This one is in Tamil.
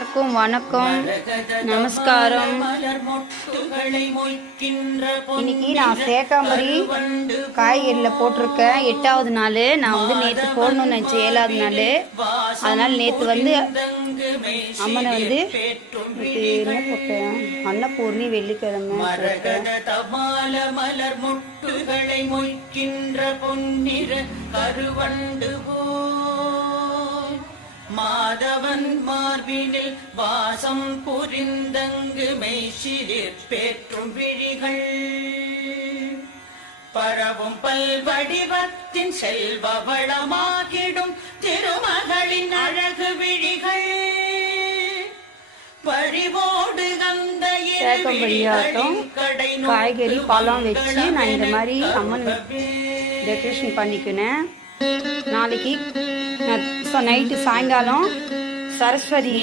எல்லாருக்கும் வணக்கம், நமஸ்காரம். இன்னைக்கு நான் சேக்காம்பரி காய்கறியில் போட்டிருக்கேன். 8வது நாள். நான் வந்து நேற்று போடணும்னு நினச்சேன், 7வது நாள். அதனால் நேற்று வந்து அம்மனை வந்து என்ன போட்டேன், அன்னபூர்ணி வெள்ளிக்கிழமை போட்டேன். மாதவன் மார்பினில் வாசம் புரிந்தங்கு மெய்சிலிற் பேற்றும் விழிகள் பரவும் பல்வடிவத்தின் செல்வ வளமாகிடும் திருமகளின் அழகு விழிகள் பறிவோடு அந்த சேக்கம்பரியாட்டம் காய்கறி பழம் வச்சு நான் இந்த மாதிரி அம்மன் டெக்கரேஷன் பண்ணிக்கினேன். நாளைக்கு நைட்டு சாயங்காலம் சரஸ்வதி